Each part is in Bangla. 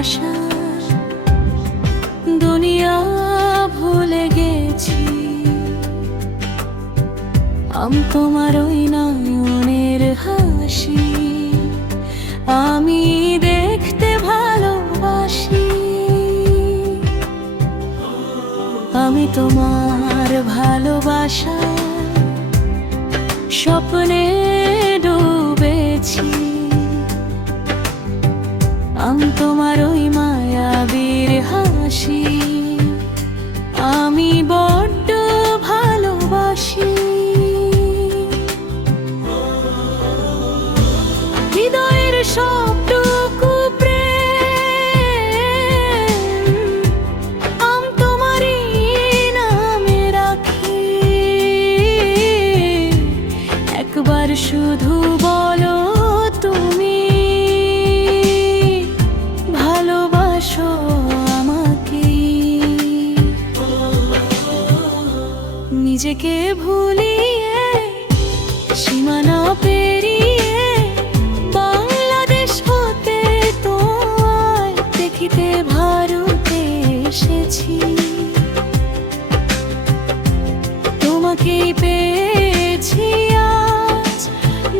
ভাষা দুনিয়া ভুলে গেছি। আমি তোমার ওই নয়নের হাসি আমি দেখতে ভালোবাসি। আমি তোমার ভালোবাসা স্বপ্নে ডুবেছি। আমি তোমার ওই মায়াবীর হাসি আমি বড্ড ভালোবাসি। হৃদয়ের সবটুকু প্রেম আমি তোমারই নামে রাখি। একবার শুধু বলো তুমি ভালোবাসো আমাকে। নিজেকে ভুলিয়ে সীমানা পেরিয়ে বাংলাদেশ হতে তোমায় দেখিতে ভারতে এসেছি। তোমাকেই পেয়েছি আজ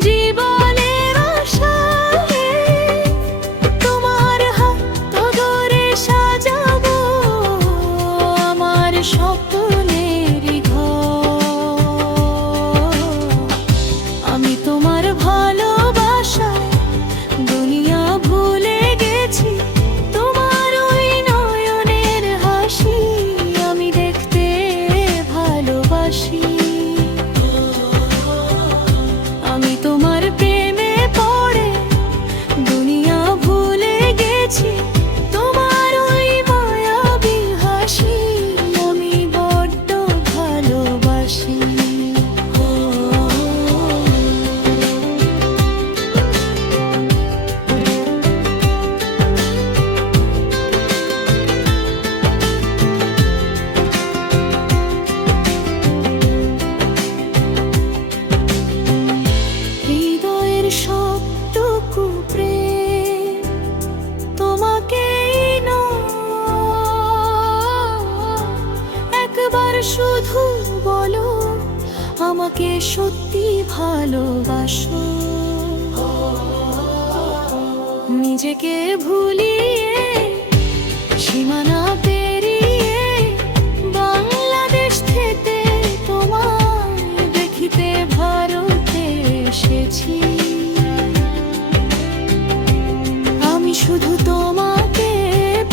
জীবনের আশায়। তোমার হাত ধরে সাজাবো আমার স্বপ্নের ঘর। আমি তোমার ভালোবাসায় দুনিয়া ভুলে গেছি। তোমার ওই নয়নের হাসি আমি দেখতে ভালোবাসি। আমি তোমার প্রেমে পড়ে দুনিয়া ভুলে গেছি। তোমার ওই মায়াবী হাসি আমি বড্ড ভালোবাসি। হৃদয়ের সবটুকু প্রেম তোমাকেই একবার শুধু বলো আমাকে সত্যি ভালোবাসো। নিজেকে ভুলিয়ে সীমানা পেরিয়ে বাংলাদেশ থেকে তোমায় দেখিতে ভারতে এসেছি। আমি শুধু তোমাকে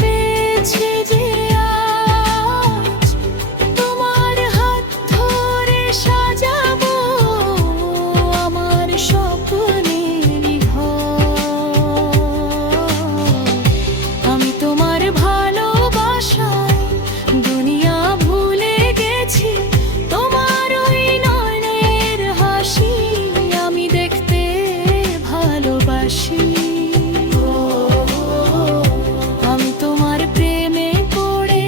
পেয়েছি যে আজ তোমার হাত ধরে সাজাবো আমার স্বপ্নের ঘর। আমি তোমার ভালোবাসায় দুনিয়া ভুলে গেছি। তোমার ওই নয়নের হাসি আমি দেখতে ভালোবাসি। আমি তোমার প্রেমে পড়ে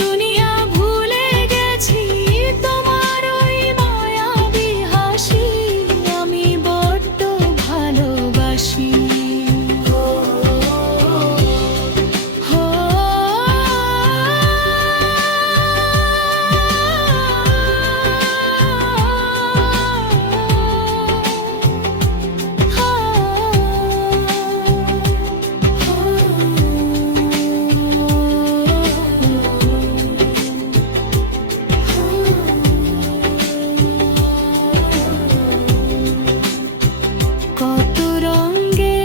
দুনিয়া ভুলে গেছি। তোমার ওই মায়াবী হাসি আমি বড্ড ভালোবাসি। কত রঙে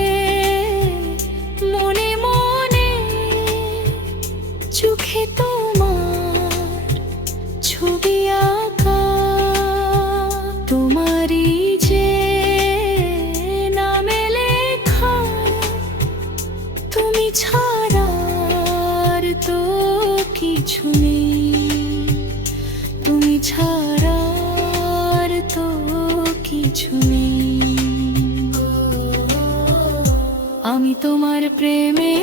মনে মনে চোখে তোমার ছবি আঁকা। তোমারই যে নামে লেখা তুমি ছাড়া আর তো কিছু নেই। তুমি ছাড়া আর তো কিছু নেই। আমি তোমার প্রেমে